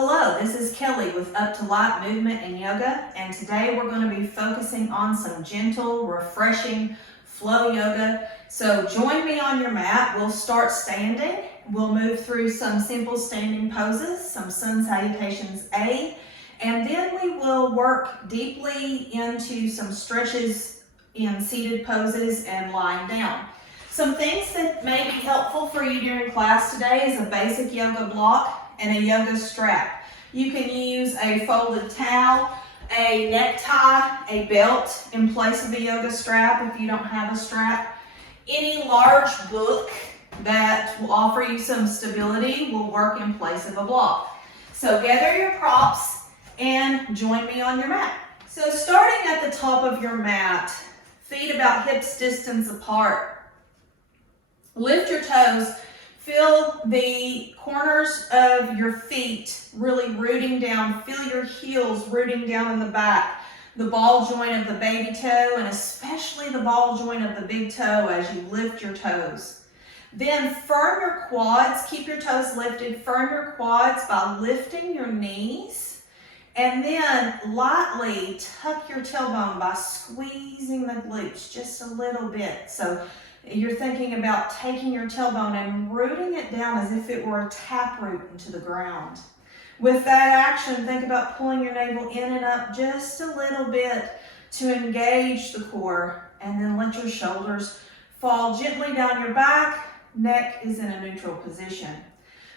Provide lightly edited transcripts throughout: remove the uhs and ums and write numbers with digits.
Hello, this is Kelly with Up to Light Movement and Yoga, and today we're going to be focusing on some gentle, refreshing flow yoga. So join me on your mat. We'll start standing. We'll move through some simple standing poses, some Sun Salutations A, and then we will work deeply into some stretches in seated poses and lying down. Some things that may be helpful for you during class today is a basic yoga block and a yoga strap. You can use a folded towel, a necktie, a belt in place of a yoga strap if you don't have a strap. Any large book that will offer you some stability will work in place of a block. So gather your props and join me on your mat. So starting at the top of your mat, feet about hips distance apart. Lift your toes. Feel the corners of your feet really rooting down. Feel your heels rooting down in the back. The ball joint of the baby toe and especially the ball joint of the big toe as you lift your toes. Then firm your quads. Keep your toes lifted. Firm your quads by lifting your knees. And then lightly tuck your tailbone by squeezing the glutes just a little bit. So you're thinking about taking your tailbone and rooting it down as if it were a taproot into the ground. With that action, think about pulling your navel in and up just a little bit to engage the core, and then let your shoulders fall gently down your back. Neck is in a neutral position.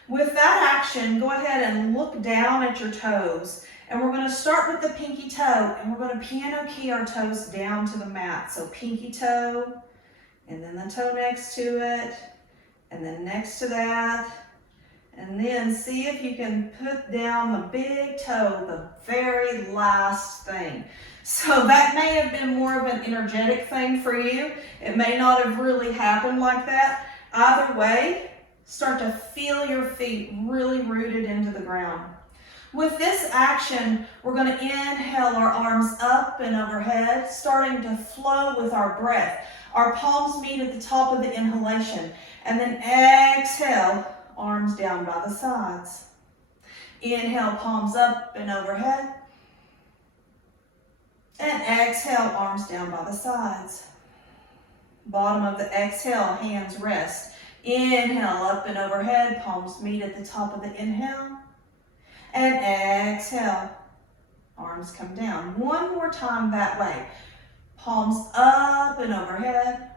With that action, go ahead and look down at your toes. And we're going to start with the pinky toe, and we're going to piano key our toes down to the mat. So pinky toe, and then the toe next to it, and then next to that, and then see if you can put down the big toe, the very last thing. So that may have been more of an energetic thing for you. It may not have really happened like that. Either way, start to feel your feet really rooted into the ground. With this action, we're going to inhale our arms up and overhead, starting to flow with our breath. Our palms meet at the top of the inhalation, and then exhale, arms down by the sides. Inhale, palms up and overhead, and exhale, arms down by the sides. Bottom of the exhale, hands rest. Inhale, up and overhead, palms meet at the top of the inhale. And exhale, arms come down. One more time that way. Palms up and overhead.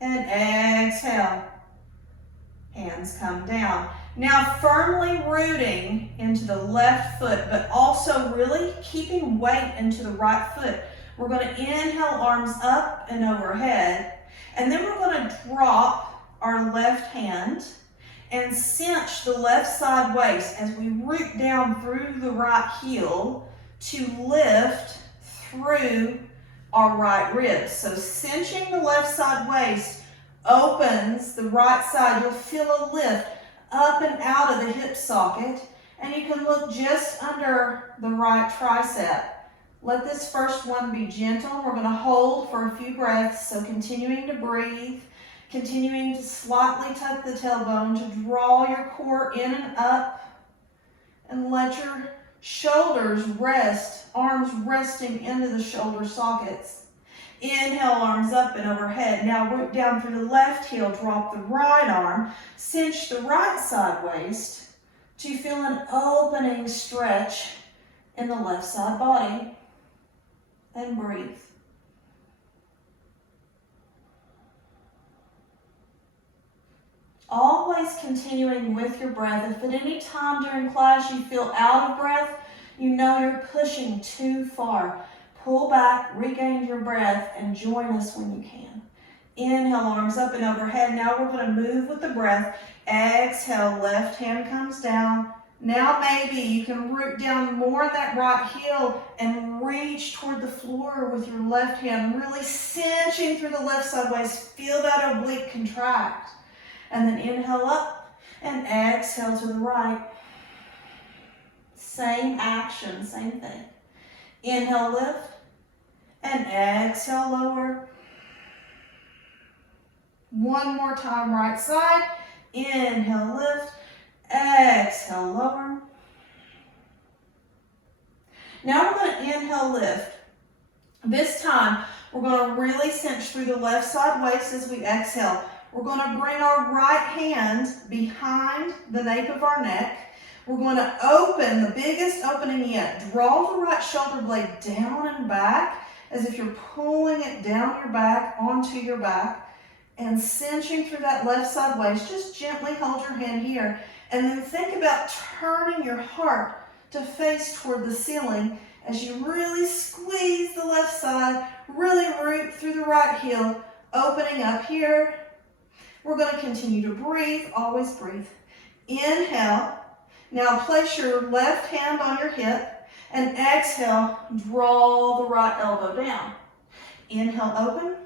And exhale, hands come down. Now firmly rooting into the left foot, but also really keeping weight into the right foot. We're going to inhale, arms up and overhead. And then we're going to drop our left hand and cinch the left side waist as we root down through the right heel to lift through our right ribs. So cinching the left side waist opens the right side. You'll feel a lift up and out of the hip socket, and you can look just under the right tricep. Let this first one be gentle. We're going to hold for a few breaths, so continuing to breathe. Continuing to slightly tuck the tailbone to draw your core in and up, and let your shoulders rest, arms resting into the shoulder sockets. Inhale, arms up and overhead. Now root down through the left heel, drop the right arm, cinch the right side waist to feel an opening stretch in the left side body, and breathe. Always continuing with your breath. If at any time during class you feel out of breath, you know you're pushing too far. Pull back, regain your breath, and join us when you can. Inhale, arms up and overhead. Now we're going to move with the breath. Exhale, left hand comes down. Now maybe you can root down more of that right heel and reach toward the floor with your left hand, really cinching through the left side waist. Feel that oblique contract. And then inhale up and exhale to the right. Same action, same thing. Inhale, lift, and exhale, lower. One more time, right side. Inhale, lift, exhale. exhale, lower. Now we're going to inhale, lift. This time, we're going to really cinch through the left side waist as we exhale. We're going to bring our right hand behind the nape of our neck. We're going to open, the biggest opening yet. Draw the right shoulder blade down and back as if you're pulling it down your back, onto your back, and cinching through that left side waist. Just gently hold your hand here, and then think about turning your heart to face toward the ceiling as you really squeeze the left side, really root through the right heel, opening up here. We're going to continue to breathe, always breathe. Inhale. Now place your left hand on your hip, and exhale, draw the right elbow down. Inhale, open.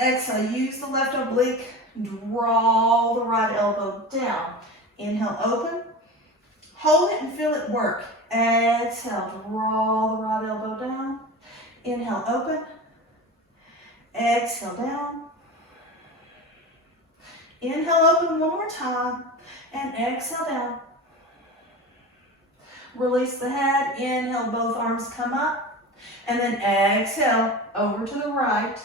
Exhale, use the left oblique, draw the right elbow down. Inhale, open. Hold it and feel it work. Exhale, draw the right elbow down. Inhale, open. Exhale, down. Inhale, open one more time, and exhale, down. Release the head, inhale, both arms come up, and then exhale, over to the right.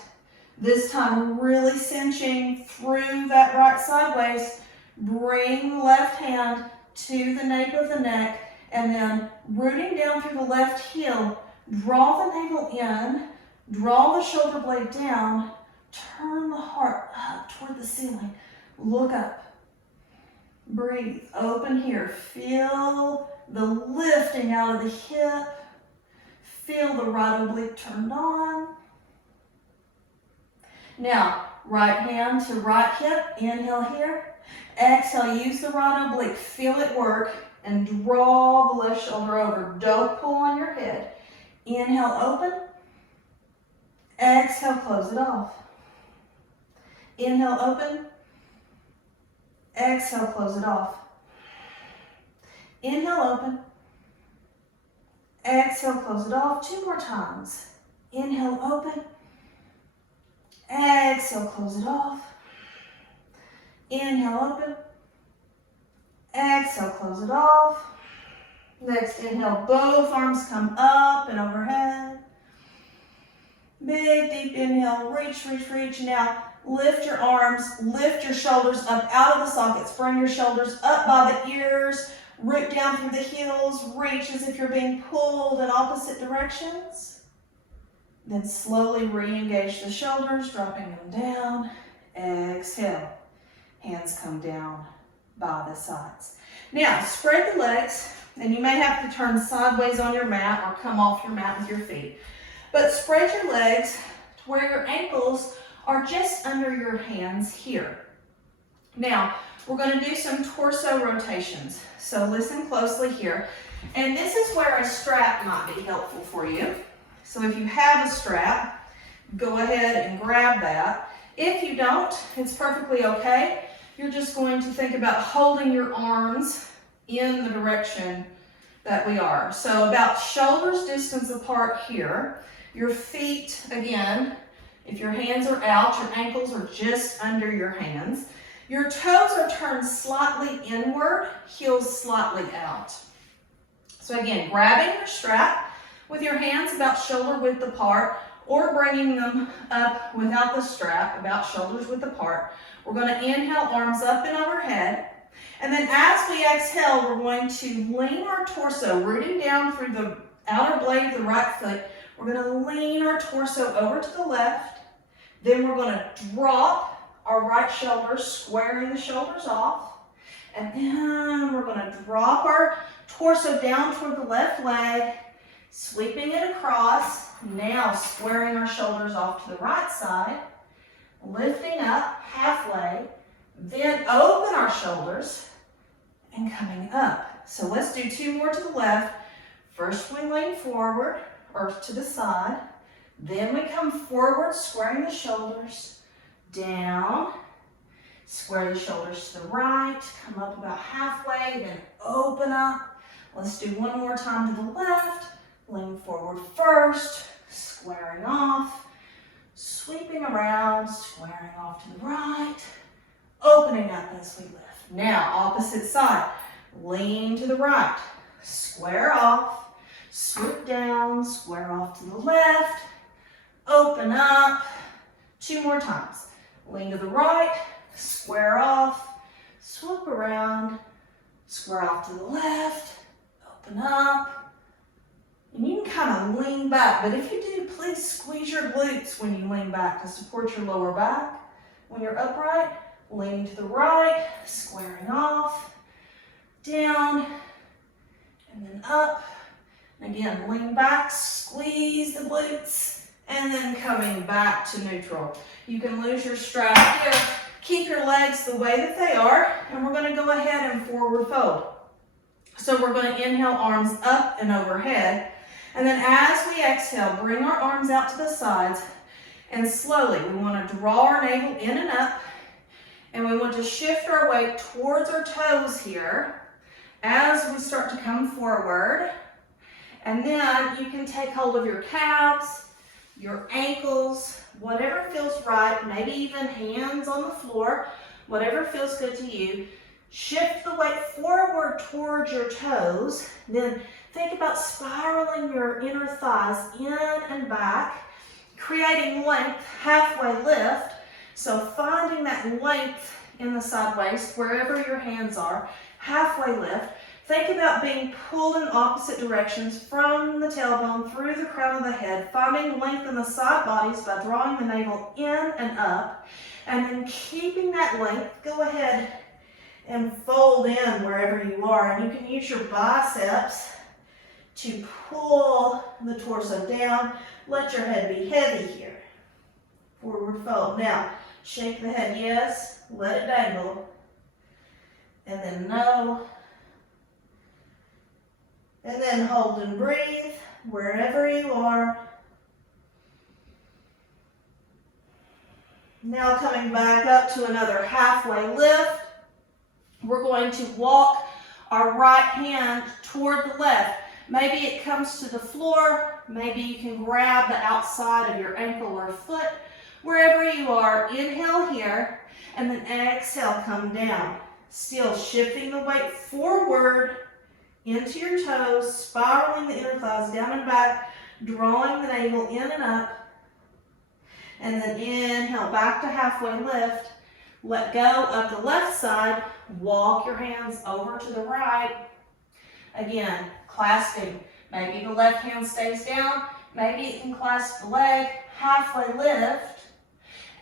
This time, really cinching through that right side waist. Bring the left hand to the nape of the neck, and then rooting down through the left heel, draw the navel in, draw the shoulder blade down, turn the heart up toward the ceiling, look up, breathe, open here, feel the lifting out of the hip, feel the right oblique turned on. Now, right hand to right hip, inhale here. Exhale, use the right oblique, feel it work, and draw the left shoulder over. Don't pull on your head. Inhale, open. Exhale, close it off. Inhale, open. Exhale, close it off. Inhale, open. Exhale, close it off. 2 more times. Inhale, open. Exhale, close it off. Inhale, open. Exhale, close it off. Next inhale, both arms come up and overhead. Big, deep inhale, reach, reach, reach. Now, lift your arms, lift your shoulders up out of the sockets. Bring your shoulders up by the ears. Root down through the heels, reach as if you're being pulled in opposite directions. Then slowly re-engage the shoulders, dropping them down. Exhale. Hands come down by the sides. Now, spread the legs, and you may have to turn sideways on your mat or come off your mat with your feet. But spread your legs to where your ankles are just under your hands here. Now, we're going to do some torso rotations. So listen closely here. And this is where a strap might be helpful for you. So if you have a strap, go ahead and grab that. If you don't, it's perfectly okay. You're just going to think about holding your arms in the direction that we are. So about shoulders distance apart here. Your feet, again, if your hands are out, your ankles are just under your hands. Your toes are turned slightly inward, heels slightly out. So again, grabbing your strap with your hands about shoulder width apart, or bringing them up without the strap, about shoulders width apart. We're going to inhale, arms up and overhead. And then as we exhale, we're going to lean our torso, rooting down through the outer blade of the right foot. We're going to lean our torso over to the left. Then we're going to drop our right shoulder, squaring the shoulders off. And then we're going to drop our torso down toward the left leg, sweeping it across. Now squaring our shoulders off to the right side, lifting up halfway, then open our shoulders and coming up. So let's do 2 more to the left. First we lean forward or to the side, then we come forward, squaring the shoulders, down, square the shoulders to the right, come up about halfway, then open up. Let's do 1 more time to the left, lean forward first, squaring off, sweeping around, squaring off to the right, opening up as we lift. Now, opposite side. lean to the right, square off, swoop down, square off to the left, open up. 2 more times. Lean to the right, square off, swoop around, square off to the left, open up. And you can kind of lean back, but if you do, please squeeze your glutes when you lean back to support your lower back. When you're upright, leaning to the right, squaring off, down, and then up. And again, lean back, squeeze the glutes, and then coming back to neutral. You can lose your strap here. Keep your legs the way that they are, and we're going to go ahead and forward fold. So we're going to inhale, arms up and overhead, and then as we exhale, bring our arms out to the sides, and slowly we want to draw our navel in and up, and we want to shift our weight towards our toes here as we start to come forward. And then you can take hold of your calves, your ankles, whatever feels right, maybe even hands on the floor, whatever feels good to you. Shift the weight forward towards your toes. Then think about spiraling your inner thighs in and back, creating length, halfway lift. So finding that length in the side waist, wherever your hands are, halfway lift. Think about being pulled in opposite directions from the tailbone through the crown of the head, finding length in the side bodies by drawing the navel in and up, and then keeping that length. Go ahead and fold in wherever you are, and you can use your biceps to pull the torso down. Let your head be heavy here. Forward fold. Now, shake the head, yes, let it dangle, and then no. And then hold and breathe wherever you are. Now coming back up to another halfway lift. We're going to walk our right hand toward the left. Maybe it comes to the floor. Maybe you can grab the outside of your ankle or foot. Wherever you are, inhale here, and then exhale, come down. Still shifting the weight forward into your toes, spiraling the inner thighs down and back, drawing the navel in and up, and then inhale back to halfway lift. Let go of the left side, walk your hands over to the right. Again, clasping. Maybe the left hand stays down, maybe it can clasp the leg, halfway lift,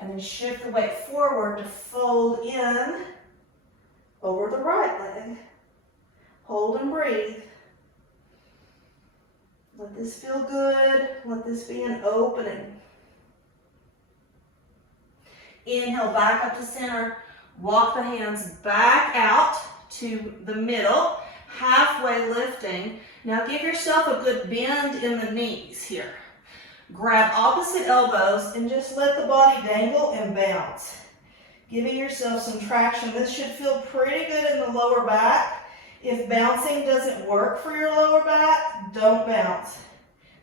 and then shift the weight forward to fold in over the right leg. Hold and breathe. Let this feel good. Let this be an opening. Inhale back up to center. Walk the hands back out to the middle, halfway lifting. Now give yourself a good bend in the knees here. Grab opposite elbows and just let the body dangle and bounce. Giving yourself some traction. This should feel pretty good in the lower back. If bouncing doesn't work for your lower back, don't bounce.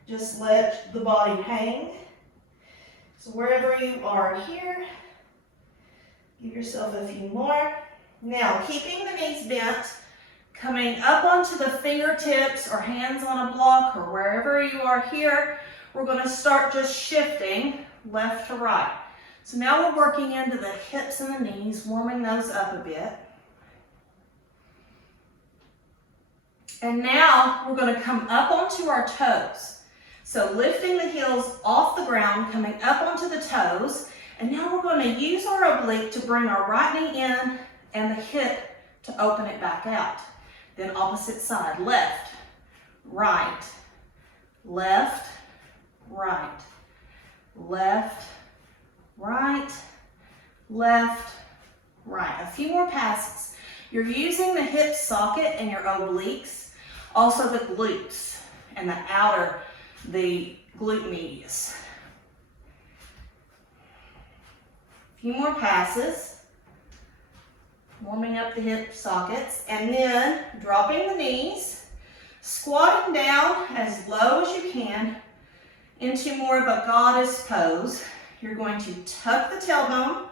Just let the body hang. So wherever you are here, give yourself a few more. Now, keeping the knees bent, coming up onto the fingertips or hands on a block or wherever you are here, we're going to start just shifting left to right. So now we're working into the hips and the knees, warming those up a bit. And now we're going to come up onto our toes. So lifting the heels off the ground, coming up onto the toes. And now we're going to use our oblique to bring our right knee in and the hip to open it back out. Then opposite side, left, right, left, right, left, right, left, right. A few more passes. You're using the hip socket and your obliques, also the glutes and the outer, the glute medius. A few more passes, warming up the hip sockets, and then dropping the knees, squatting down as low as you can into more of a goddess pose. You're going to tuck the tailbone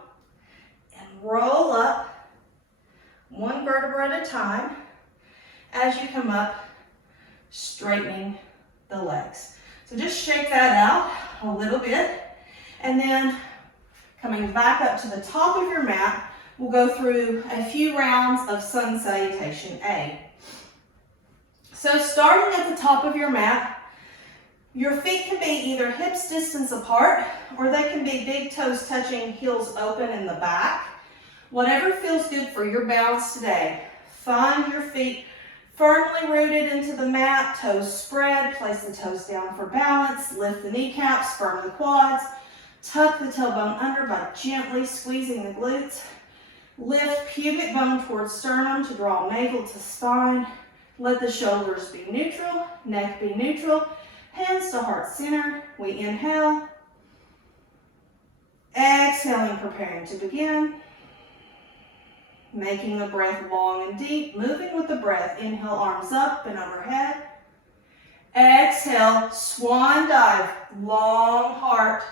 and roll up one vertebra at a time. as you come up, straightening the legs. So just shake that out a little bit, and then coming back up to the top of your mat, we'll go through a few rounds of Sun Salutation A. So starting at the top of your mat, your feet can be either hips distance apart, or they can be big toes touching, heels open in the back. Whatever feels good for your balance today. Find your feet firmly rooted into the mat, toes spread, place the toes down for balance, lift the kneecaps, firm the quads, tuck the tailbone under by gently squeezing the glutes. Lift pubic bone towards sternum to draw navel to spine. Let the shoulders be neutral, neck be neutral, hands to heart center. We inhale. Exhaling, preparing to begin. Making the breath long and deep, moving with the breath. Inhale, arms up and overhead. Exhale, swan dive, long heart.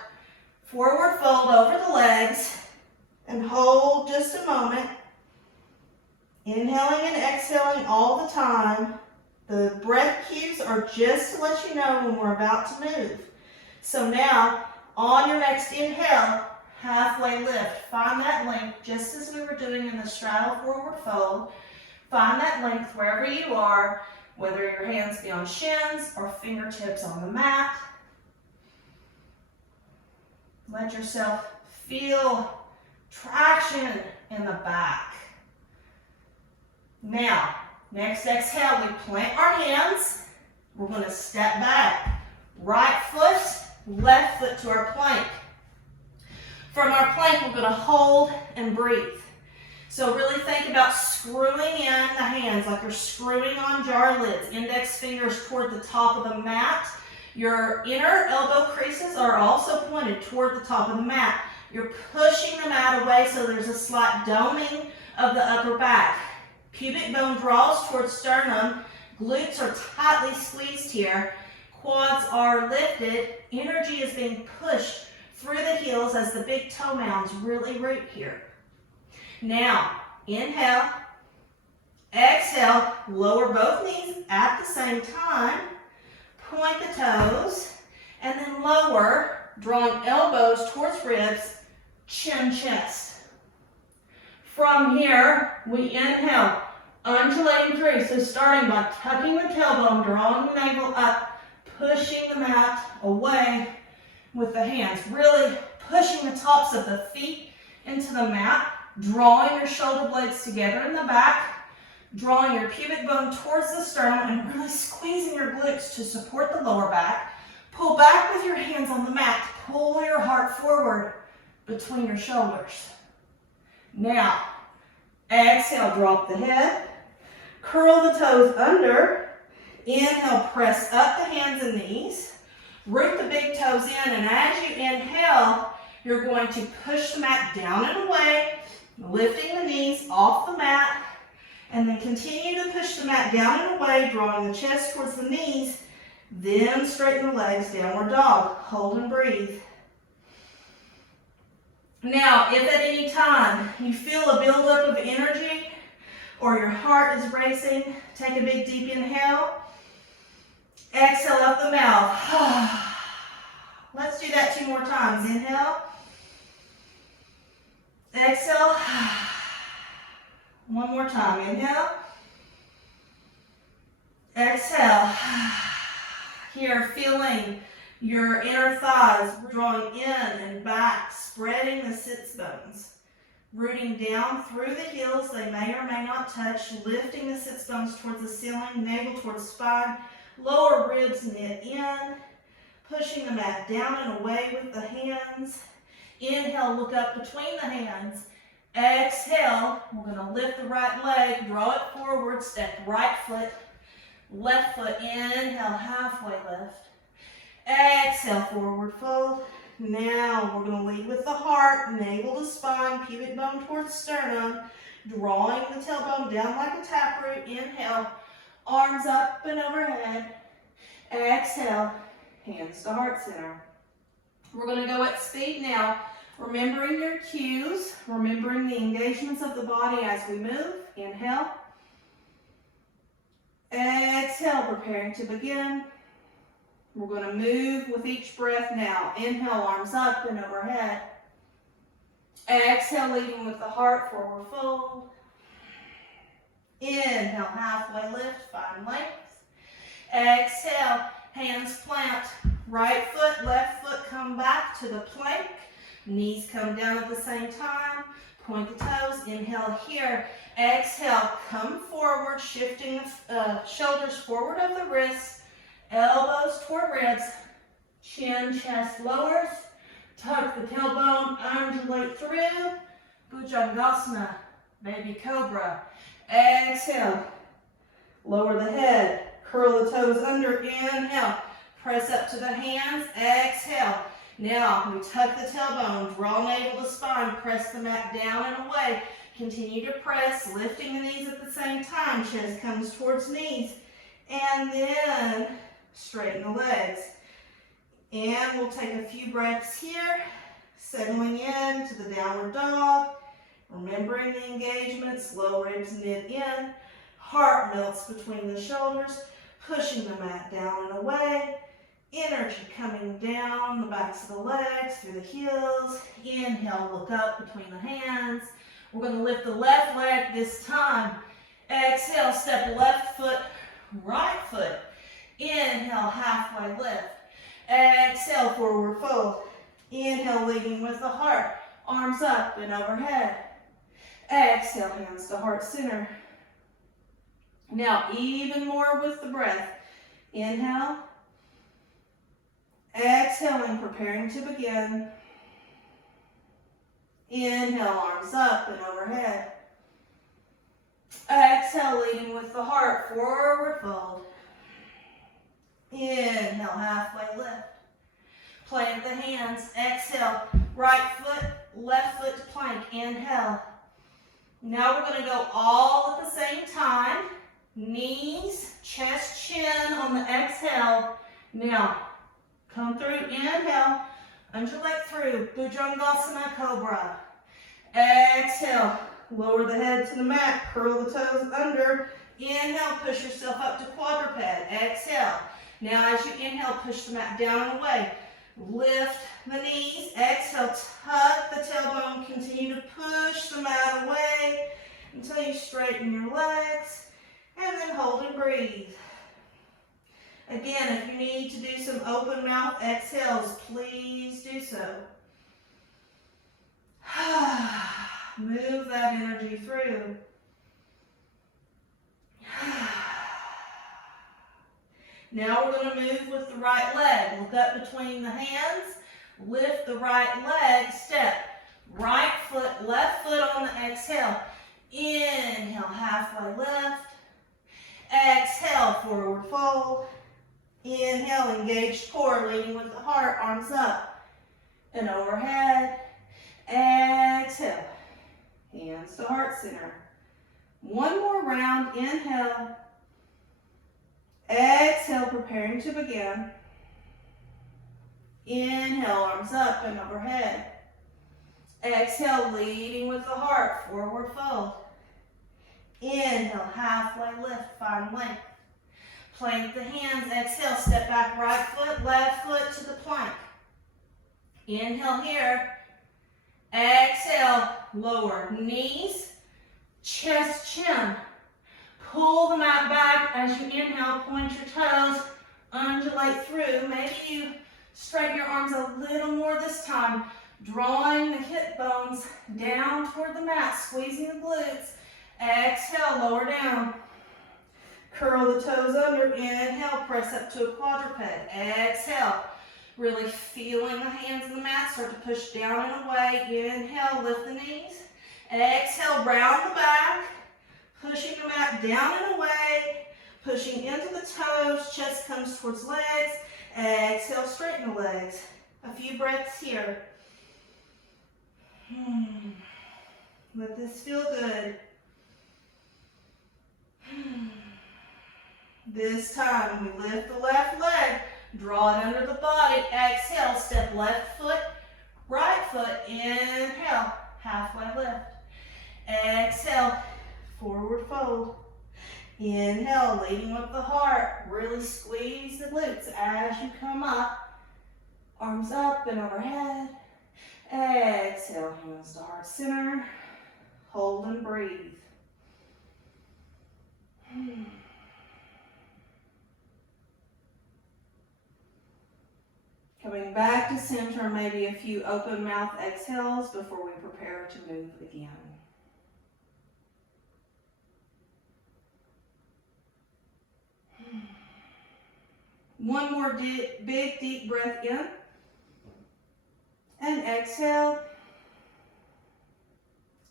Forward fold over the legs and hold just a moment. Inhaling and exhaling all the time. The breath cues are just to let you know when we're about to move. So now, on your next inhale, halfway lift. Find that length just as we were doing in the straddle forward fold. Find that length wherever you are, whether your hands be on shins or fingertips on the mat. Let yourself feel traction in the back. Now, next exhale, we plant our hands. We're going to step back. Right foot, left foot to our plank. From our plank, we're going to hold and breathe. So really think about screwing in the hands like you're screwing on jar lids. Index fingers toward the top of the mat. Your inner elbow creases are also pointed toward the top of the mat. You're pushing the mat away so there's a slight doming of the upper back. Pubic bone draws towards sternum. Glutes are tightly squeezed here. Quads are lifted. Energy is being pushed through the heels as the big toe mounds really root here. Now, inhale, exhale, lower both knees at the same time, point the toes, and then lower, drawing elbows towards ribs, chin, chest. From here, we inhale, undulating through, so starting by tucking the tailbone, drawing the navel up, pushing the mat away with the hands, really pushing the tops of the feet into the mat, drawing your shoulder blades together in the back, drawing your pubic bone towards the sternum, and really squeezing your glutes to support the lower back. Pull back with your hands on the mat, pull your heart forward between your shoulders. Now, exhale, drop the head, curl the toes under, inhale, press up the hands and knees, root the big toes in, and as you inhale, you're going to push the mat down and away, lifting the knees off the mat, and then continue to push the mat down and away, drawing the chest towards the knees, then straighten the legs, downward dog. Hold and breathe. Now, if at any time you feel a buildup of energy or your heart is racing, take a big deep inhale. Exhale out the mouth. Let's do that 2 more times. Inhale. Exhale. 1 more time. Inhale. Exhale. Here, feeling your inner thighs drawing in and back, spreading the sits bones. Rooting down through the heels, they may or may not touch, lifting the sits bones towards the ceiling, navel towards spine, lower ribs knit in, pushing the mat down and away with the hands. Inhale, look up between the hands. Exhale, we're going to lift the right leg, draw it forward, step right foot, left foot, inhale, halfway lift. Exhale, forward fold. Now we're going to lead with the heart, navel to spine, pubic bone towards sternum, drawing the tailbone down like a taproot. Inhale, arms up and overhead. Exhale, hands to heart center. We're going to go at speed now, remembering your cues, remembering the engagements of the body as we move. Inhale. Exhale, preparing to begin. We're going to move with each breath now. Inhale, arms up and overhead. Exhale, leading with the heart, forward fold. Inhale, halfway lift, find length. Exhale, hands plant. Right foot, left foot come back to the plank. Knees come down at the same time. Point the toes. Inhale here. Exhale, come forward, shifting the shoulders forward of the wrists. Elbows toward ribs. Chin, chest lowers. Tuck the tailbone, undulate through. Bhujangasana, baby cobra. Exhale, lower the head. Curl the toes under. Inhale, press up to the hands. Exhale. Now we tuck the tailbone, draw navel to spine, press the mat down and away. Continue to press, lifting the knees at the same time. Chest comes towards knees. And then straighten the legs. And we'll take a few breaths here, settling in to the downward dog. Remembering the engagement, slow ribs knit in. Heart melts between the shoulders, pushing the mat down and away. Energy coming down the backs of the legs, through the heels. Inhale, look up between the hands. We're going to lift the left leg this time. Exhale, step left foot, right foot. Inhale, halfway lift. Exhale, forward fold. Inhale, leading with the heart. Arms up and overhead. Exhale, hands to heart center. Now, even more with the breath. Inhale. Exhaling, preparing to begin. Inhale, arms up and overhead. Exhale, leading with the heart, forward fold. Inhale, halfway lift. Plant the hands. Exhale, right foot, left foot to plank. Inhale. Now we're going to go all at the same time. Knees, chest, chin on the exhale. Now, come through, inhale, undulate through, Bhujangasana, Cobra. Exhale, lower the head to the mat, curl the toes under. Inhale, push yourself up to quadruped. Exhale. Now as you inhale, push the mat down and away. Lift the knees. Exhale, tuck the tailbone. Continue to push the mat away until you straighten your legs. And then hold and breathe. Again, if you need to do some open mouth exhales, please do so. Move that energy through. Now we're going to move with the right leg. Look up between the hands. Lift the right leg. Step. Right foot, left foot on the exhale. Inhale, halfway lift. Exhale, forward fold. Inhale, engaged core, leading with the heart, arms up and overhead. Exhale, hands to heart center. One more round, inhale. Exhale, preparing to begin. Inhale, arms up and overhead. Exhale, leading with the heart, forward fold. Inhale, halfway lift, find length. Plant the hands, exhale, step back, right foot, left foot to the plank. Inhale here. Exhale, lower knees, chest, chin. Pull the mat back as you inhale, point your toes, undulate through. Maybe you straighten your arms a little more this time, drawing the hip bones down toward the mat, squeezing the glutes. Exhale, lower down. Curl the toes under. Inhale, press up to a quadruped. Exhale, really feeling the hands in the mat. Start to push down and away. Inhale, lift the knees. Exhale, round the back. Pushing the mat down and away. Pushing into the toes. Chest comes towards legs. Exhale, straighten the legs. A few breaths here. Let this feel good. This time, we lift the left leg, draw it under the body. Exhale, step left foot, right foot. Inhale, halfway lift. Exhale, forward fold. Inhale, leading with the heart. Really squeeze the glutes as you come up. Arms up and overhead. Exhale, hands to heart center. Hold and breathe. Coming back to center, maybe a few open mouth exhales before we prepare to move again. One more big deep breath in. And exhale.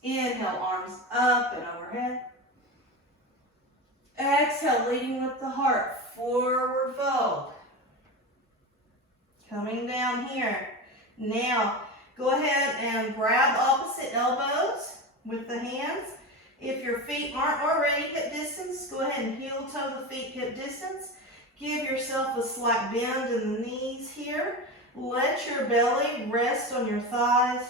Inhale, arms up and overhead. Exhale, leading with the heart, forward fold. Coming down here. Now, go ahead and grab opposite elbows with the hands. If your feet aren't already hip distance, go ahead and heel toe the feet hip distance. Give yourself a slight bend in the knees here. Let your belly rest on your thighs.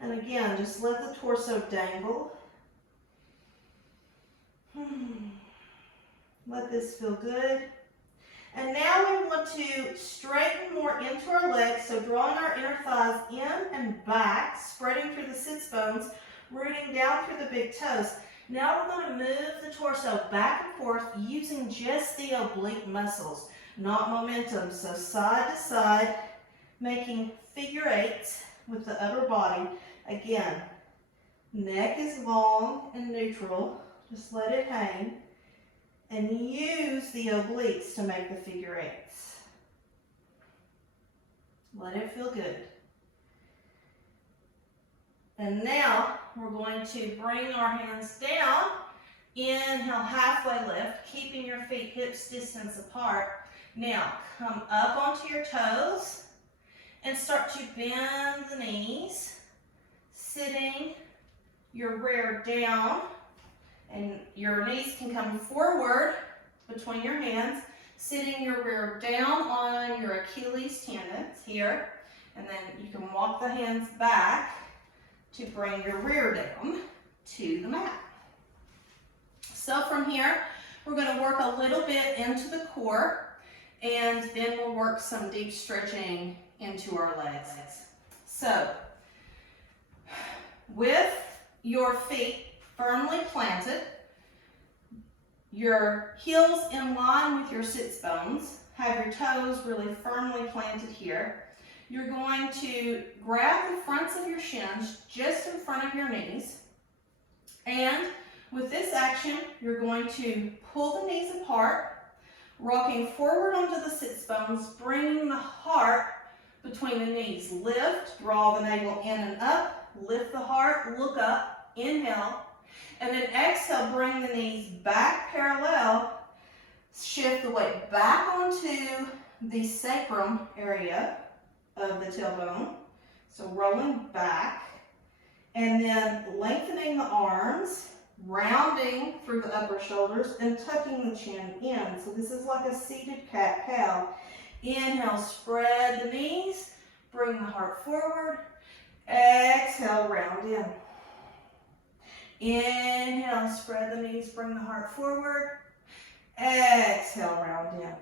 And again, just let the torso dangle. Let this feel good. And now we want to straighten more into our legs, so drawing our inner thighs in and back, spreading through the sits bones, rooting down through the big toes. Now we're going to move the torso back and forth using just the oblique muscles, not momentum. So side to side, making figure eights with the upper body. Again, neck is long and neutral. Just let it hang. And use the obliques to make the figure eights. Let it feel good. And now we're going to bring our hands down. Inhale, halfway lift, keeping your feet hips distance apart. Now come up onto your toes and start to bend the knees, sitting your rear down. And your knees can come forward between your hands, sitting your rear down on your Achilles tendons here. And then you can walk the hands back to bring your rear down to the mat. So from here, we're going to work a little bit into the core, and then we'll work some deep stretching into our legs. So, with your feet firmly planted, your heels in line with your sits bones, have your toes really firmly planted here. You're going to grab the fronts of your shins just in front of your knees, and with this action, you're going to pull the knees apart, rocking forward onto the sits bones, bringing the heart between the knees. Lift, draw the navel in and up, lift the heart, look up, inhale, and then exhale, bring the knees back parallel, shift the weight back onto the sacrum area of the tailbone, so rolling back, and then lengthening the arms, rounding through the upper shoulders, and tucking the chin in. So this is like a seated cat-cow. Inhale, spread the knees, bring the heart forward, exhale, round in. Inhale, spread the knees, bring the heart forward. Exhale, round in.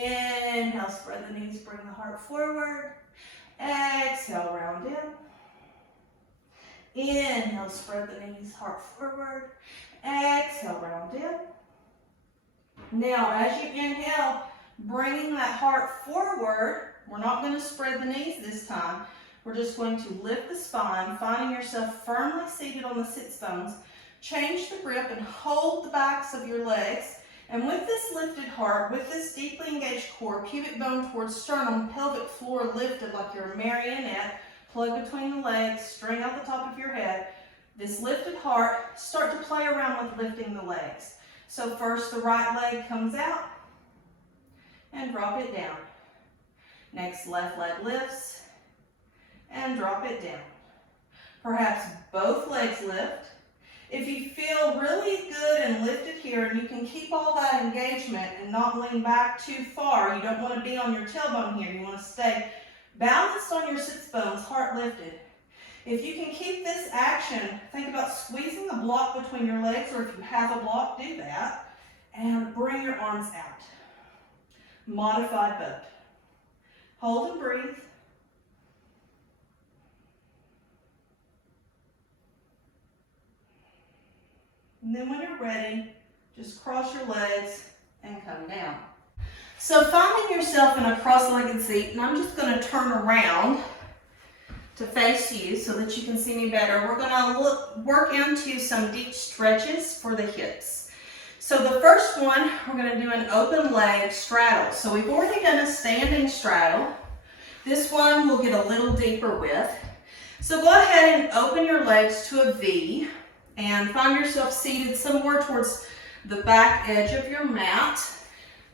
Inhale, spread the knees, bring the heart forward. Exhale, round in. Inhale, spread the knees, heart forward. Exhale, round in. Now, as you inhale, bringing that heart forward, we're not going to spread the knees this time. We're just going to lift the spine, finding yourself firmly seated on the sits bones. Change the grip and hold the backs of your legs. And with this lifted heart, with this deeply engaged core, pubic bone towards sternum, pelvic floor lifted like you're a marionette, plug between the legs, string out the top of your head. This lifted heart, start to play around with lifting the legs. So first the right leg comes out and drop it down. Next, left leg lifts and drop it down. Perhaps both legs lift. If you feel really good and lifted here, and you can keep all that engagement and not lean back too far, you don't want to be on your tailbone here, you want to stay balanced on your sits bones, heart lifted. If you can keep this action, think about squeezing the block between your legs, or if you have a block, do that. And bring your arms out. Modified boat. Hold and breathe. And then when you're ready, just cross your legs and come down. So finding yourself in a cross-legged seat, and I'm just going to turn around to face you so that you can see me better. We're going to work into some deep stretches for the hips. So the first one, we're going to do an open leg straddle. So we've already done a standing straddle. This one we'll get a little deeper with. So go ahead and open your legs to a V and find yourself seated somewhere towards the back edge of your mat.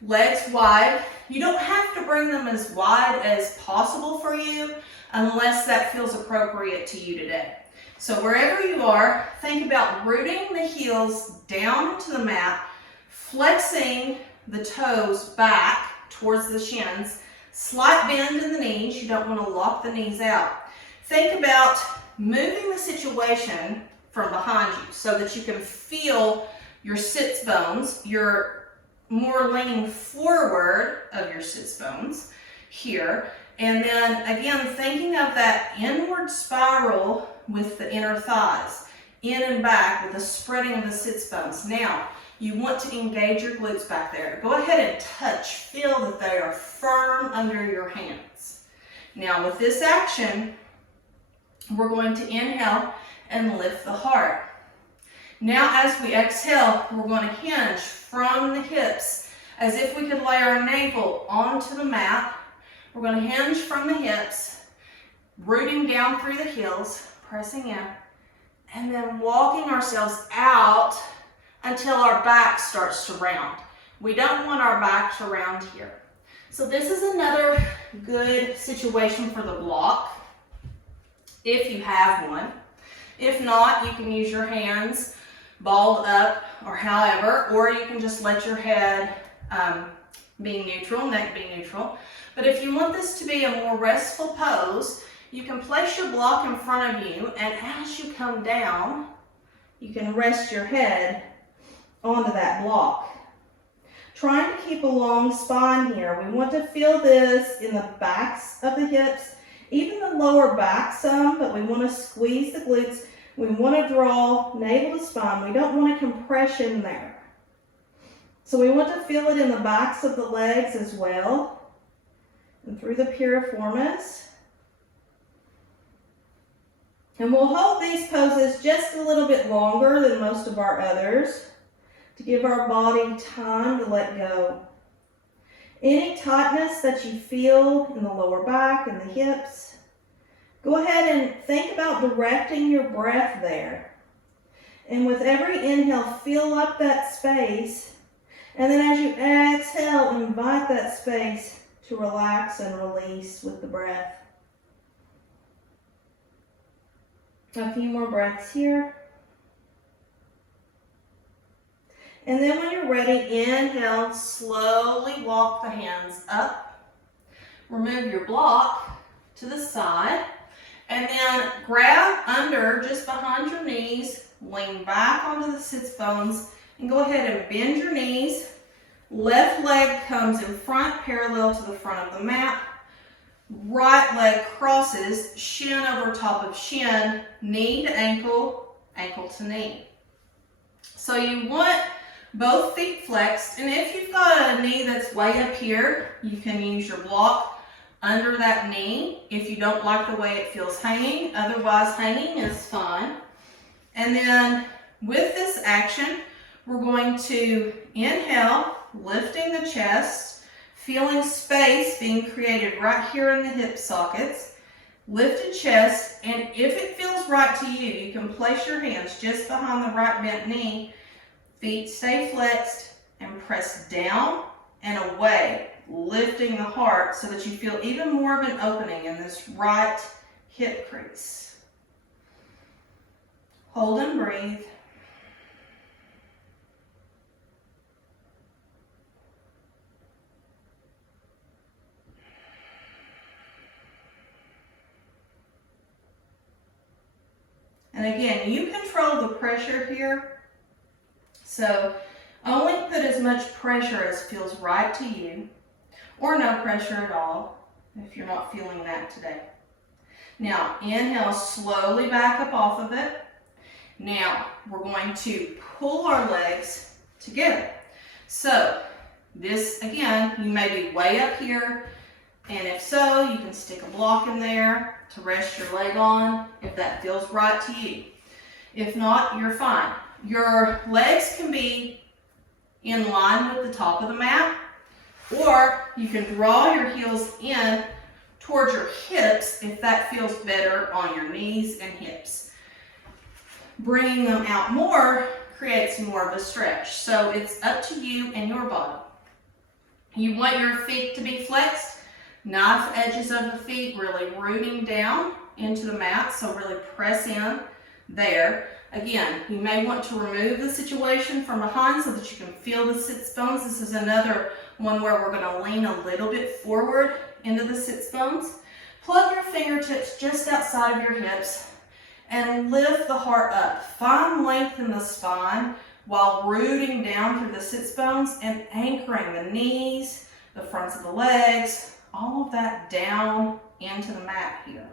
Legs wide. You don't have to bring them as wide as possible for you unless that feels appropriate to you today. So wherever you are, think about rooting the heels down into the mat, flexing the toes back towards the shins, slight bend in the knees. You don't want to lock the knees out. Think about moving the situation from behind you so that you can feel your sits bones. You're more leaning forward of your sits bones here. And then again, thinking of that inward spiral with the inner thighs, in and back with the spreading of the sits bones. Now, you want to engage your glutes back there. Go ahead and touch, feel that they are firm under your hands. Now with this action, we're going to inhale and lift the heart. Now as we exhale, we're going to hinge from the hips as if we could lay our navel onto the mat. We're going to hinge from the hips, rooting down through the heels, pressing in, and then walking ourselves out until our back starts to round. We don't want our back to round here. So this is another good situation for the block, if you have one. If not, you can use your hands balled up or however, or you can just let your head be neutral, neck be neutral. But if you want this to be a more restful pose, you can place your block in front of you, and as you come down, you can rest your head onto that block. Trying to keep a long spine here. We want to feel this in the backs of the hips, even the lower back some, but we want to squeeze the glutes. We want to draw navel to spine. We don't want a compression there. So we want to feel it in the backs of the legs as well, and through the piriformis. And we'll hold these poses just a little bit longer than most of our others to give our body time to let go. Any tightness that you feel in the lower back and the hips, go ahead and think about directing your breath there. And with every inhale, fill up that space. And then as you exhale, invite that space to relax and release with the breath. A few more breaths here. And then when you're ready, inhale, slowly walk the hands up. Remove your block to the side. And then grab under just behind your knees, lean back onto the sits bones, and go ahead and bend your knees. Left leg comes in front, parallel to the front of the mat. Right leg crosses, shin over top of shin, knee to ankle, ankle to knee. So you want both feet flexed, and if you've got a knee that's way up here, you can use your block under that knee if you don't like the way it feels hanging. Otherwise, hanging is fine. And then with this action, we're going to inhale, lifting the chest, feeling space being created right here in the hip sockets, lifted chest, and if it feels right to you, you can place your hands just behind the right bent knee, feet stay flexed, and press down and away, lifting the heart so that you feel even more of an opening in this right hip crease. Hold and breathe. And again, you control the pressure here. So only put as much pressure as feels right to you, or no pressure at all if you're not feeling that today. Now, inhale, slowly back up off of it. Now, we're going to pull our legs together. So, this, again, you may be way up here, and if so, you can stick a block in there to rest your leg on if that feels right to you. If not, you're fine. Your legs can be in line with the top of the mat, or you can draw your heels in towards your hips if that feels better on your knees and hips. Bringing them out more creates more of a stretch, so it's up to you and your body. You want your feet to be flexed, knife edges of the feet really rooting down into the mat, so really press in there. Again, you may want to remove the situation from behind so that you can feel the sits bones. This is another one where we're going to lean a little bit forward into the sits bones. Plug your fingertips just outside of your hips and lift the heart up. Find length in the spine while rooting down through the sits bones and anchoring the knees, the fronts of the legs, all of that down into the mat here.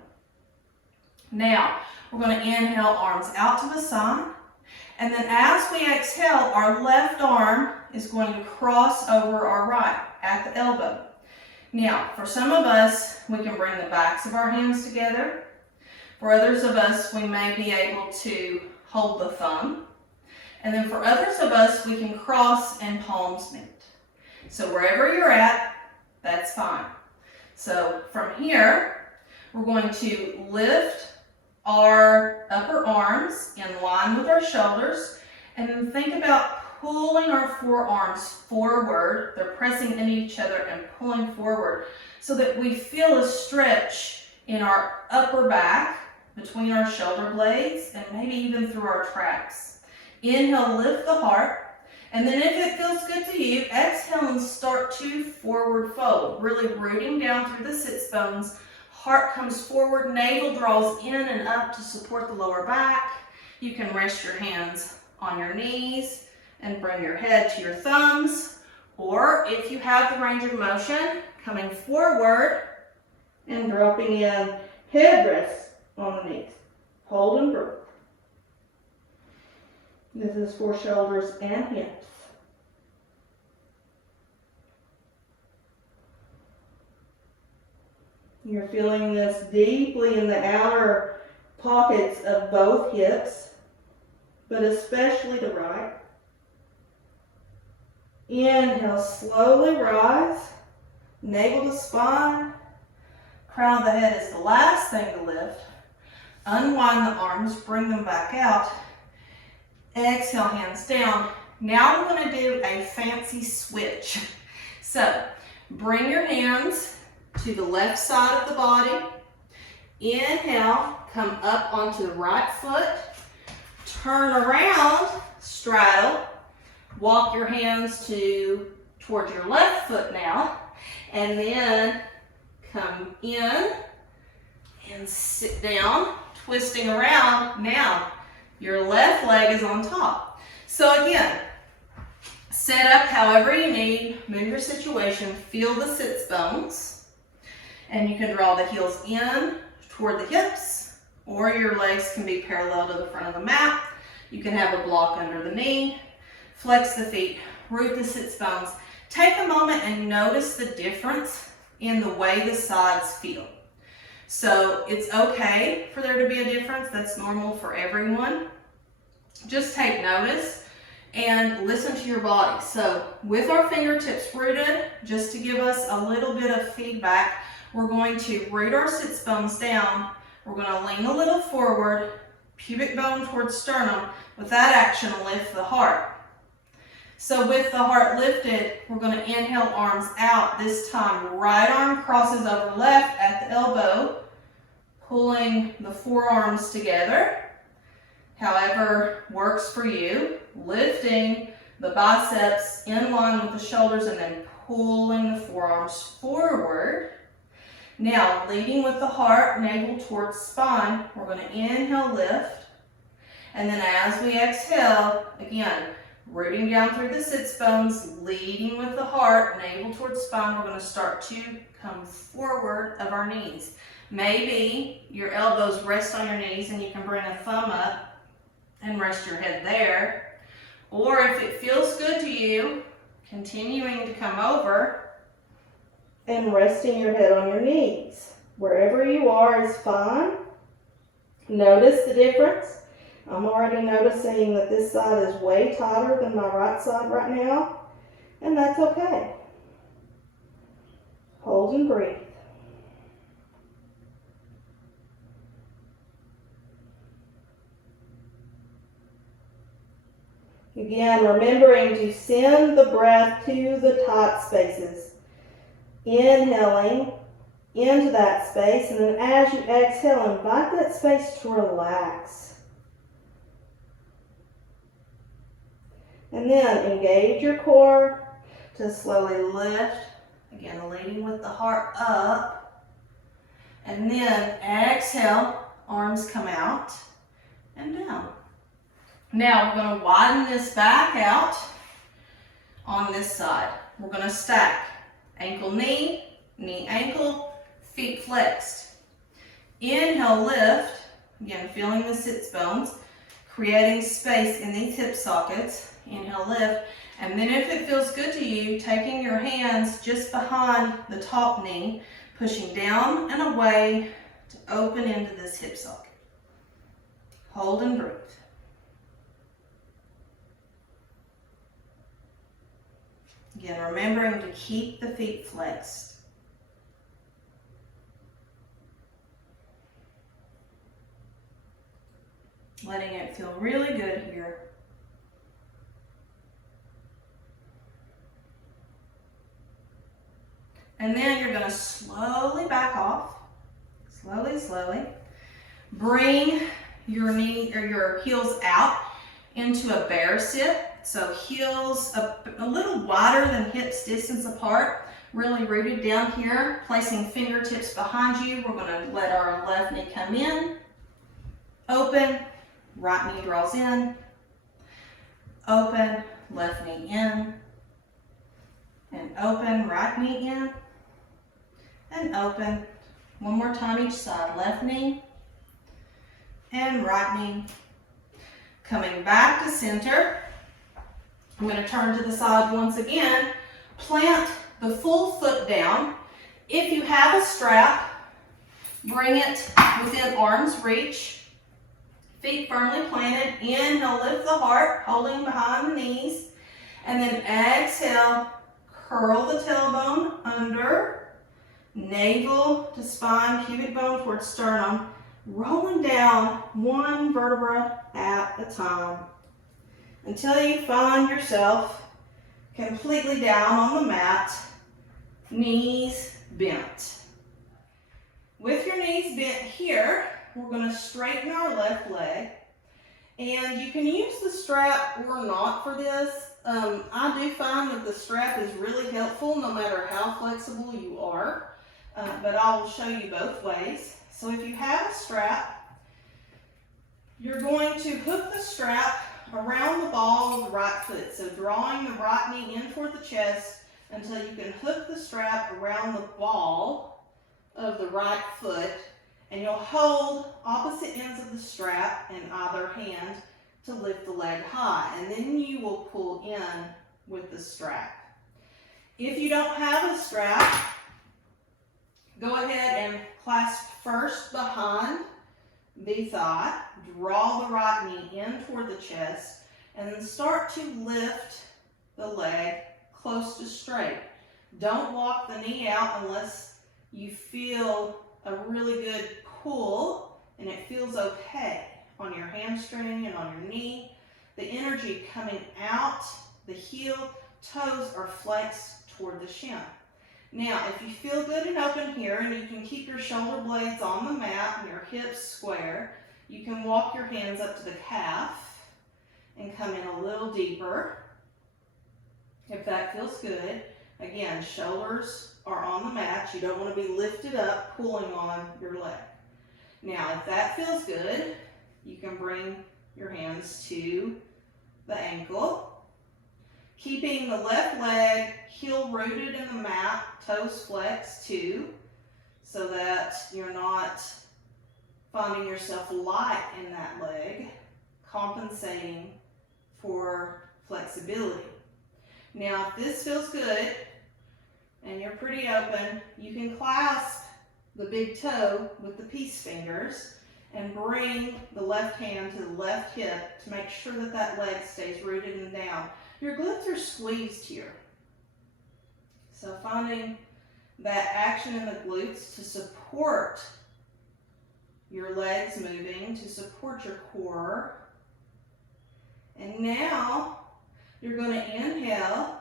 Now, we're going to inhale, arms out to the side, and then as we exhale, our left arm is going to cross over our right at the elbow. Now, for some of us, we can bring the backs of our hands together. For others of us, we may be able to hold the thumb. And then for others of us, we can cross and palms meet. So wherever you're at, that's fine. So from here, we're going to lift our upper arms in line with our shoulders, and then think about pulling our forearms forward. They're pressing into each other and pulling forward so that we feel a stretch in our upper back between our shoulder blades and maybe even through our tracts. Inhale, lift the heart, and then if it feels good to you, exhale and start to forward fold, really rooting down through the sits bones. Heart comes forward, navel draws in and up to support the lower back. You can rest your hands on your knees and bring your head to your thumbs, or if you have the range of motion, coming forward and dropping in headrest on the knees. Hold and breathe. This is for shoulders and hips. You're feeling this deeply in the outer pockets of both hips, but especially the right. Inhale, slowly rise, navel to spine. Crown of the head is the last thing to lift. Unwind the arms, bring them back out. Exhale, hands down. Now we're going to do a fancy switch. So, bring your hands to the left side of the body. Inhale, come up onto the right foot. Turn around, straddle. Walk your hands towards your left foot now. And then come in and sit down, twisting around. Now, your left leg is on top. So again, set up however you need, move your situation, feel the sits bones, and you can draw the heels in toward the hips, or your legs can be parallel to the front of the mat. You can have a block under the knee, flex the feet, root the sits bones. Take a moment and notice the difference in the way the sides feel. So it's okay for there to be a difference. That's normal for everyone. Just take notice and listen to your body. So with our fingertips rooted, just to give us a little bit of feedback, we're going to root our sits bones down. We're going to lean a little forward, pubic bone towards sternum. With that action, lift the heart. So with the heart lifted, we're going to inhale, arms out. This time, right arm crosses over left at the elbow, pulling the forearms together. However works for you. Lifting the biceps in line with the shoulders and then pulling the forearms forward. Now, leading with the heart, navel towards spine, we're going to inhale, lift. And then as we exhale, again, rooting down through the sits bones, leading with the heart, navel towards spine, we're going to start to come forward of our knees. Maybe your elbows rest on your knees and you can bring a thumb up and rest your head there. Or if it feels good to you, continuing to come over and resting your head on your knees. Wherever you are is fine. Notice the difference. I'm already noticing that this side is way tighter than my right side right now, and that's okay. Hold and breathe. Again, remembering to send the breath to the tight spaces. Inhaling into that space, and then as you exhale, invite that space to relax. And then engage your core to slowly lift, again leading with the heart up. And then exhale, arms come out and down. Now we're going to widen this back out on this side. We're going to stack ankle, knee, knee, ankle, feet flexed. Inhale, lift, again feeling the sits bones, creating space in these hip sockets. Inhale, lift, and then if it feels good to you, taking your hands just behind the top knee, pushing down and away to open into this hip socket. Hold and breathe. Again, remembering to keep the feet flexed. Letting it feel really good here. And then you're going to slowly back off. Slowly. Bring your knee or your heels out into a bear sit. So heels a little wider than hips distance apart, really rooted down here, placing fingertips behind you. We're going to let our left knee come in, open, right knee draws in, open, left knee in, and open, right knee in, and open. One more time each side, left knee and right knee. Coming back to center. I'm going to turn to the side once again. Plant the full foot down. If you have a strap, bring it within arm's reach. Feet firmly planted. Inhale, lift the heart, holding behind the knees. And then exhale, curl the tailbone under, navel to spine, pubic bone towards sternum, rolling down one vertebra at a time, until you find yourself completely down on the mat, knees bent. With your knees bent here, we're going to straighten our left leg. And you can use the strap or not for this. I do find that the strap is really helpful no matter how flexible you are. But I will show you both ways. So if you have a strap, you're going to hook the strap around the ball of the right foot. So drawing the right knee in toward the chest until you can hook the strap around the ball of the right foot, and you'll hold opposite ends of the strap in either hand to lift the leg high, and then you will pull in with the strap. If you don't have a strap, go ahead and clasp first behind the thigh, draw the right knee in toward the chest, and then start to lift the leg close to straight. Don't lock the knee out unless you feel a really good pull and it feels okay on your hamstring and on your knee. The energy coming out, the heel, toes are flexed toward the shin. Now, if you feel good and open here, and you can keep your shoulder blades on the mat and your hips square, you can walk your hands up to the calf and come in a little deeper, if that feels good. Again, shoulders are on the mat. You don't want to be lifted up, pulling on your leg. Now, if that feels good, you can bring your hands to the ankle. Keeping the left leg heel rooted in the mat, toes flexed too, so that you're not finding yourself light in that leg, compensating for flexibility. Now, if this feels good and you're pretty open, you can clasp the big toe with the peace fingers and bring the left hand to the left hip to make sure that that leg stays rooted and down. Your glutes are squeezed here. So finding that action in the glutes to support your legs moving, to support your core. And now you're going to inhale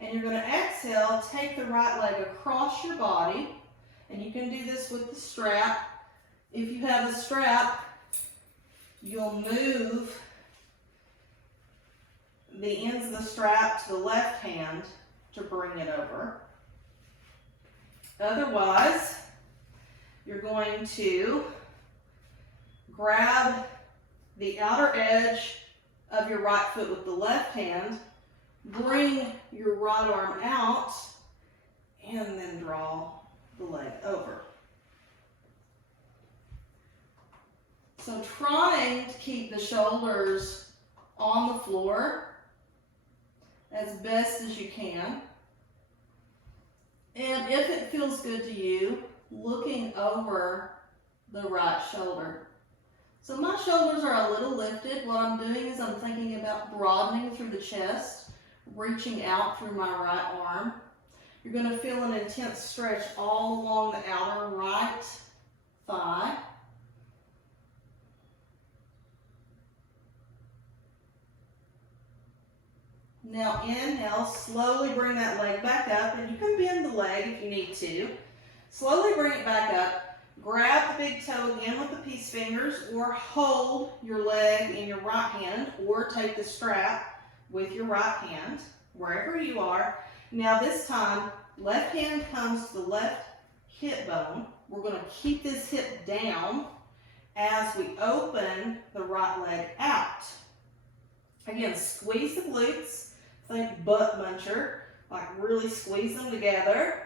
and you're going to exhale, take the right leg across your body. And you can do this with the strap. If you have a strap, you'll move the ends of the strap to the left hand to bring it over. Otherwise, you're going to grab the outer edge of your right foot with the left hand, bring your right arm out, and then draw the leg over. So trying to keep the shoulders on the floor as best as you can. And if it feels good to you, looking over the right shoulder. So my shoulders are a little lifted. What I'm doing is I'm thinking about broadening through the chest, reaching out through my right arm. You're going to feel an intense stretch all along the outer right thigh. Now inhale, slowly bring that leg back up, and you can bend the leg if you need to. Slowly bring it back up. Grab the big toe again with the peace fingers, or hold your leg in your right hand, or take the strap with your right hand, wherever you are. Now this time, left hand comes to the left hip bone. We're going to keep this hip down as we open the right leg out. Again, squeeze the glutes. Think butt muncher, like really squeeze them together,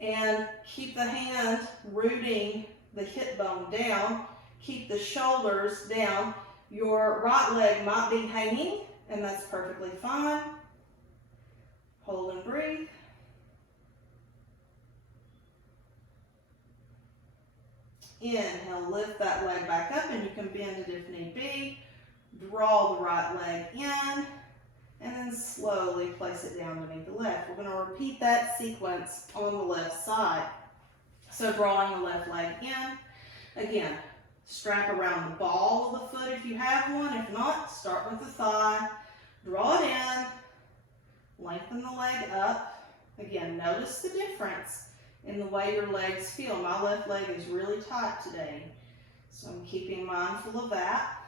and keep the hand rooting the hip bone down. Keep the shoulders down. Your right leg might be hanging, and that's perfectly fine. Hold and breathe. Inhale, lift that leg back up, and you can bend it if need be. Draw the right leg in, and then slowly place it down beneath the left. We're going to repeat that sequence on the left side. So drawing the left leg in. Again, strap around the ball of the foot if you have one. If not, start with the thigh. Draw it in. Lengthen the leg up. Again, notice the difference in the way your legs feel. My left leg is really tight today, so I'm keeping mindful of that.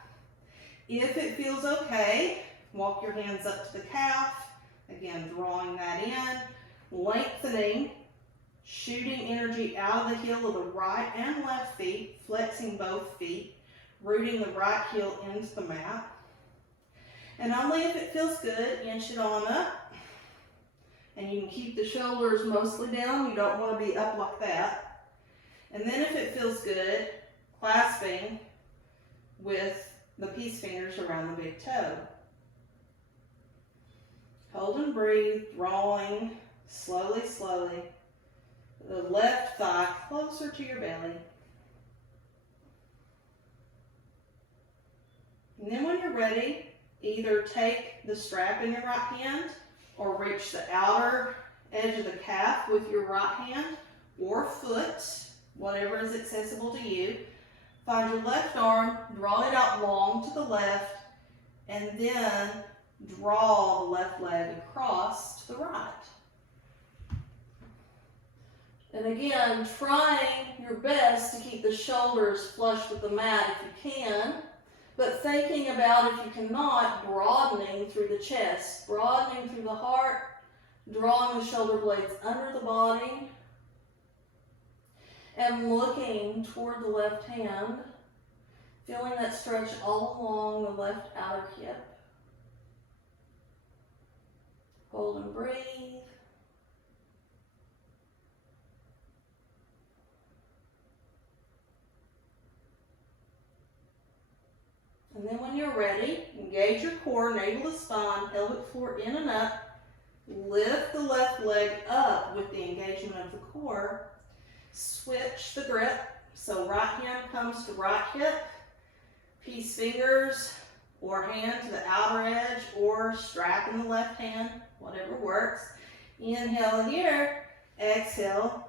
If it feels okay, walk your hands up to the calf. Again, drawing that in, lengthening, shooting energy out of the heel of the right and left feet, flexing both feet, rooting the right heel into the mat. And only if it feels good, inch it on up. And you can keep the shoulders mostly down. You don't want to be up like that. And then if it feels good, clasping with the peace fingers around the big toe. Hold and breathe, drawing slowly, slowly. The left thigh closer to your belly. And then when you're ready, either take the strap in your right hand or reach the outer edge of the calf with your right hand or foot, whatever is accessible to you. Find your left arm, draw it out long to the left, and then draw the left leg across to the right. And again, trying your best to keep the shoulders flush with the mat if you can, but thinking about, if you cannot, broadening through the chest, broadening through the heart, drawing the shoulder blades under the body, and looking toward the left hand, Feeling that stretch all along the left outer hip. Hold and breathe. And then when you're ready, engage your core, navel to spine, pelvic floor in and up. Lift the left leg up with the engagement of the core. Switch the grip. So right hand comes to right hip. Peace fingers or hand to the outer edge or strap in the left hand, whatever works. Inhale here. Exhale,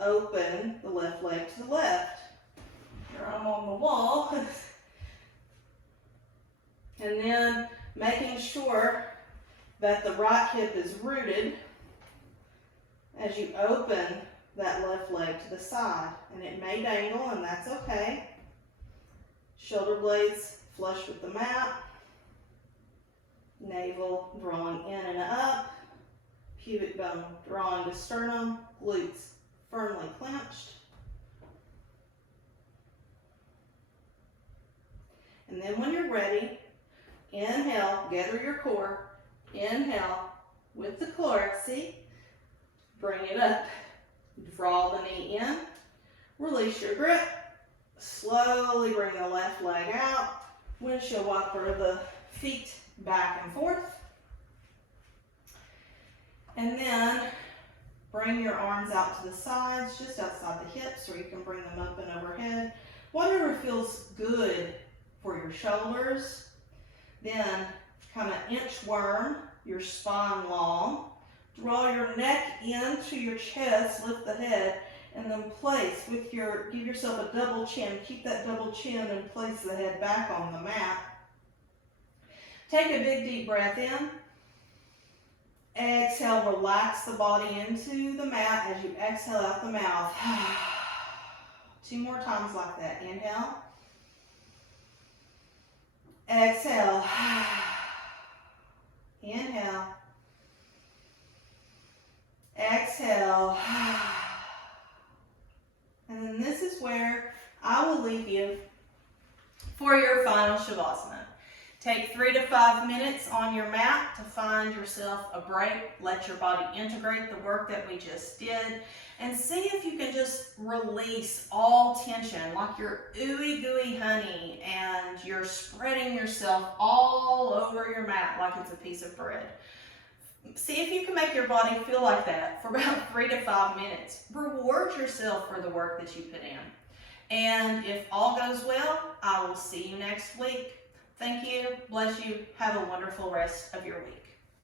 open the left leg to the left. Here I'm on the wall. And then making sure that the right hip is rooted as you open that left leg to the side. And it may dangle, and that's okay. Shoulder blades flush with the mat. Navel drawing in and up. Pubic bone drawing to sternum. Glutes firmly clenched. And then when you're ready, inhale, gather your core. Inhale with the core, see? Bring it up. Draw the knee in. Release your grip. Slowly bring the left leg out. Windshield wiper the feet back and forth. And then bring your arms out to the sides, just outside the hips, or you can bring them up and overhead. Whatever feels good for your shoulders. Then kind of inchworm your spine long. Draw your neck into your chest, lift the head, and then place with give yourself a double chin. Keep that double chin and place the head back on the mat. Take a big deep breath in. Exhale, relax the body into the mat as you exhale out the mouth. 2 more times like that. Inhale. Exhale. Inhale. Exhale. And then this is where I will leave you for your final Shavasana. Take 3 to 5 minutes on your mat to find yourself a break. Let your body integrate the work that we just did. And see if you can just release all tension, like you're ooey gooey honey and you're spreading yourself all over your mat like it's a piece of bread. See if you can make your body feel like that for about 3 to 5 minutes. Reward yourself for the work that you put in. And if all goes well, I will see you next week. Thank you. Bless you. Have a wonderful rest of your week.